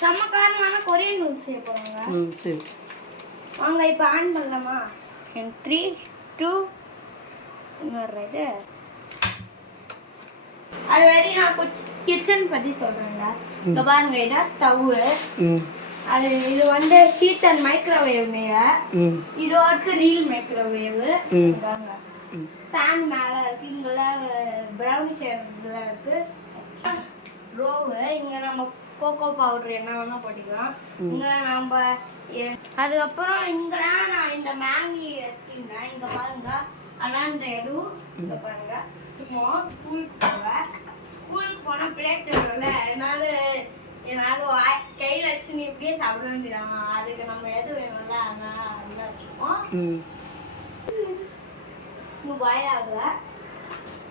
செம்ம காரமான கொரியன் நூல்ஸ் செய்ய போகிறாங்க. சரி வாங்க இப்போ ஆன் பண்ணலாமா? 3 2 இது அது வரையும் நான் கொஞ்சம் கிச்சன் பற்றி சொல்கிறேங்க. இங்கே பாருங்க, இதான் ஸ்டவ்வு. அது இது வந்து ஹீட் அண்ட் மைக்ரோவேவ் மேலே, இது வந்து ரீல் மைக்ரோவேவ். ஃபேன் மேலே இருக்குது, இங்கெல்லாம் ப்ரௌனி ஷேடில் இருக்குது. ரோவு இங்கே நம்ம கோகோ பவுடர் என்ன வேணால் போட்டிக்கலாம். இங்கே நம்ம அதுக்கப்புறம் இங்கெல்லாம் நான் இந்த மேங்கி எடுத்துக்கிட்டேன். இங்கே பாருங்க, அதான் இந்த எதுவும் இங்கே பாருங்க. சும்மா ஸ்கூலுக்கு போனால் பிளேட் இருக்கும்ல, என்னால் கையில் வச்சு நீ இப்படியே சாப்பிட வேண்டியதாங்க. அதுக்கு நம்ம எது வேணும்ல அதனால் அதெல்லாம் வச்சுருக்கோம். இன்னும் பாயில் ஆகல.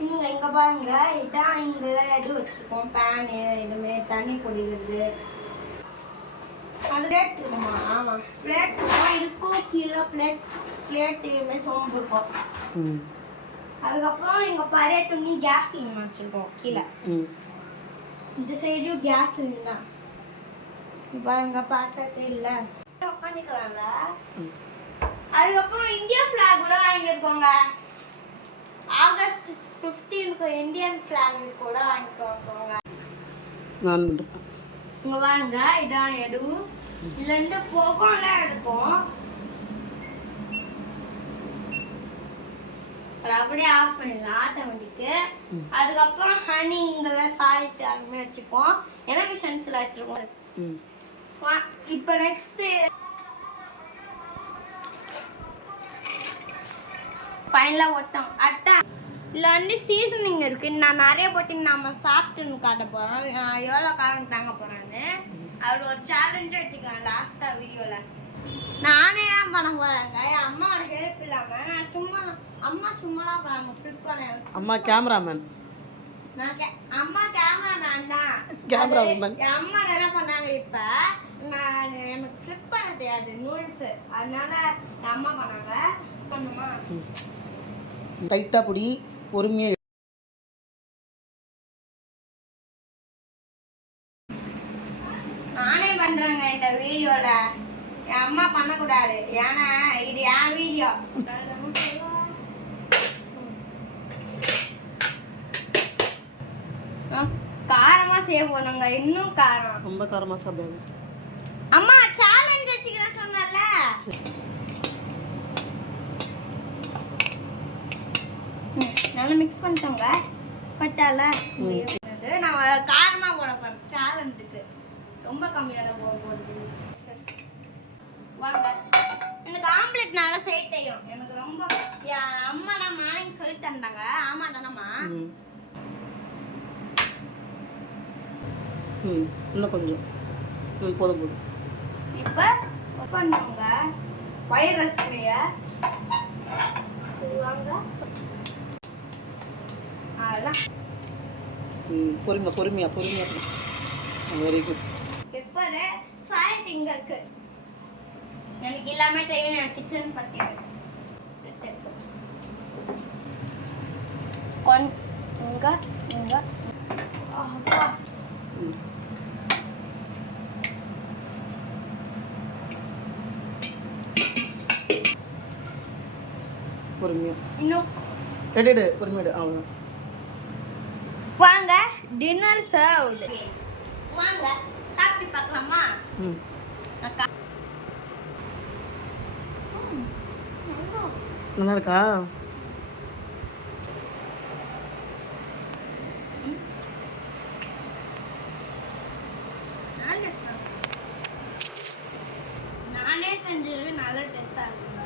இங்கே பாருங்க, இதான் இங்கே எது வச்சுருக்கோம். பேனு இதுமாரி தண்ணி குடிக்கிறது. அது பிளேட் இருக்குமா? ஆமாம், பிளேட் இருக்கும். கீழே பிளேட் இதுமாரி சோம்பு இருக்கும். அதுக்கப்புறம் இங்கே பழைய துணி கேஸ் சிலிண்டர் வச்சுருக்கோம் கீழே. இந்த சைடும் கேஸ் சிலிண்டர் தான். இப்போ இங்கே பார்த்துட்டு இல்லை உட்காந்துக்கலாம்ல. அதுக்கப்புறம் இந்தியா ஃப்ளாக் கூட வாங்கியிருக்கோங்க. ஆகஸ்ட் 15க்கு இந்தியன் ஃப்ளாக் கூட வாங்கிட்டு வந்தோங்க. இங்கே பாருங்க, இதான் எதுவும் இதுலேருந்து புகைலாம் எடுக்கும். அப்படியே ஆஃப் பண்ணிடலாம் ஆட்டோமேட்டிக்கு. அதுக்கப்புறம் ஹனி இங்கெல்லாம் சால்ட் அதுமாதிரி வச்சுப்போம். எலக்ட்ரிஷன்ஸில் வச்சுருக்கோம். இப்போ நெக்ஸ்ட்டு ஃபைனலாக ஒட்டோம் அட்டா. இதில் வந்து சீசனிங் இருக்குது. நான் நிறைய போட்டிங்க நம்ம சாப்பிட்டுன்னு காட்ட போகிறோம். எவ்வளோ காரம் தாங்க போகிறான்னு அது ஒரு சேலஞ்சாக வச்சுக்கலாம். லாஸ்ட்டாக வீடியோவில் நானே ஏன் பண்ண போகிறேங்க, என் அம்மாவோட ஹெல்ப் இல்லாமல். நான் சும்மா அம்மா சும்மாலாம் பண்ணாங்க ஃபிட் பண்ண. அம்மா கேமராமேன். அம்மா கேமராமேன் தான். கேமராமேன் என் அம்மா என்ன பண்ணாங்க, இப்போ நான் எனக்கு ஃபிட் பண்ண தெரியாது நூல்ஸு, அதனால என் அம்மா பண்ணாங்க. பண்ணுமா டைட்டாக பிடி, பொறுமையாக. நானே பண்ணுறேங்க இந்த வீடியோவில். என் அம்மா பண்ணக்கூடாது, ஏன்னா இது என் வீடியோ. காரமாக செய்ய போனாங்க, இன்னும் காரம். ரொம்ப காரமாக சாப்பிடாது. அம்மா சேலஞ்ச் வச்சுக்கிறேன் சொன்னல. நல்லா மிக்ஸ் பண்ணிட்டோங்க. பட்டால நான் காரமாக போட போகிறேன் சேலஞ்சுக்கு. ரொம்ப கம்மியாக போட போடுது. வாங்க, எனக்கு ஆம்லெட் நல்லா செய்ய தெரியும். எனக்கு ரொம்ப என் அம்மா நான் மார்னிங் சொல்லி தந்தாங்க. ஆமாம் தானம்மா? இன்னும் கொஞ்சம் போதும் போதும். இப்போ பண்ணுங்க வைரஸ் வாங்க. அதெல்லாம் பொறுமையா. Very good. பெப்பர் சால்ட் இங்கே இருக்கு. எனக்கு எல்லாமே தெரியும். என் கிச்சன் பற்றி இங்கே பொறுமையா இன்னும் பொறுமையா. அவ்வளோ வாங்க, டின்னர் சர்வ்டு. வாங்க சாப்பிட்டு பார்க்கலாமா? நல்லா இருக்கா? நானே செஞ்சது நல்ல டேஸ்டா இருக்குங்க.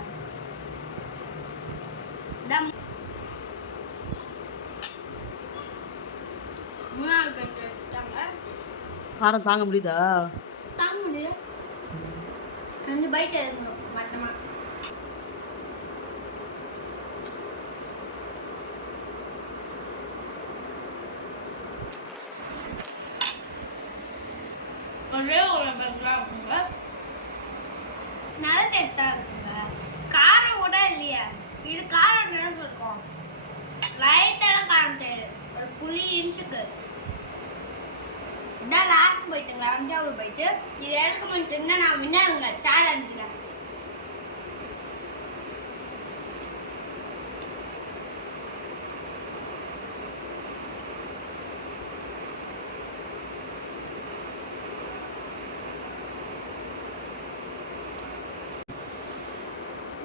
காரம் தாங்க முடியுதா? தாங்க முடியல. 2 பைட் எடுக்கணும் மட்டமா. ஒரே ஒரு பைட்லாம் இருக்குங்க. நல்ல டேஸ்டா இருக்குங்க. காரம் கூட இல்லையா? இது காரம் நிறைய இருக்கும். லைட்டான காரம் ஒரு புளி இன்ச்சுக்கு. இதான் லாஸ்ட் லாஸ்ட் போயிட்டுங்களா 5வது போயிட்டு இது எனக்கு மட்டும்னா நான் வின்னருங்க சேலஞ்சில்.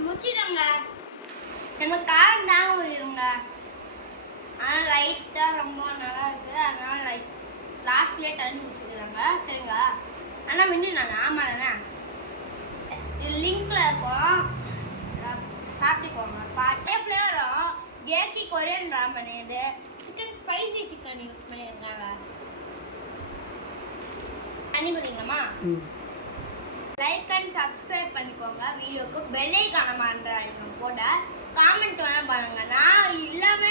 முடிச்சிடுங்க. எனக்கு காரம் தாங்க முடியுங்க. ஆனால் லைட்டாக ரொம்ப நல்லா இருக்குது. அதனால லாஸ்ட்லேயே தண்ணி முடிச்சுக்கிறாங்க. சரிங்க. ஆனால் மின்னு நான் ஆமாண்ணே இது லிங்க்ல இருக்கும், சாப்பிட்டுக்கோங்க. பாட்டே ஃப்ளேவரும் கேக்கி கொரியன் ராமன் இது சிக்கன் ஸ்பைசி சிக்கன் யூஸ் பண்ணியிருக்காங்க. தண்ணி குடிங்களாம்மா? லைக் அண்ட் சப்ஸ்கிரைப் பண்ணிக்கோங்க. வீடியோக்கு பெல் ஐகானை மறந்துடாதீங்க போட. காமெண்ட் வேணா பண்ணுங்க. நான் எல்லாமே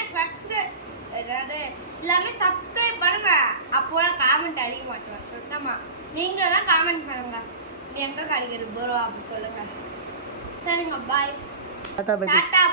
சப்ஸ்கிரைப் பண்ணுங்க. அப்போலாம் காமெண்ட் அடிக்க மாட்டேன் சுத்தமா. நீங்க தான் காமெண்ட் பண்ணுங்க. இது எங்க கிடைக்கிறது ப்ரோ அப்படி சொல்லுங்க. சரிங்க பாய். டாடா.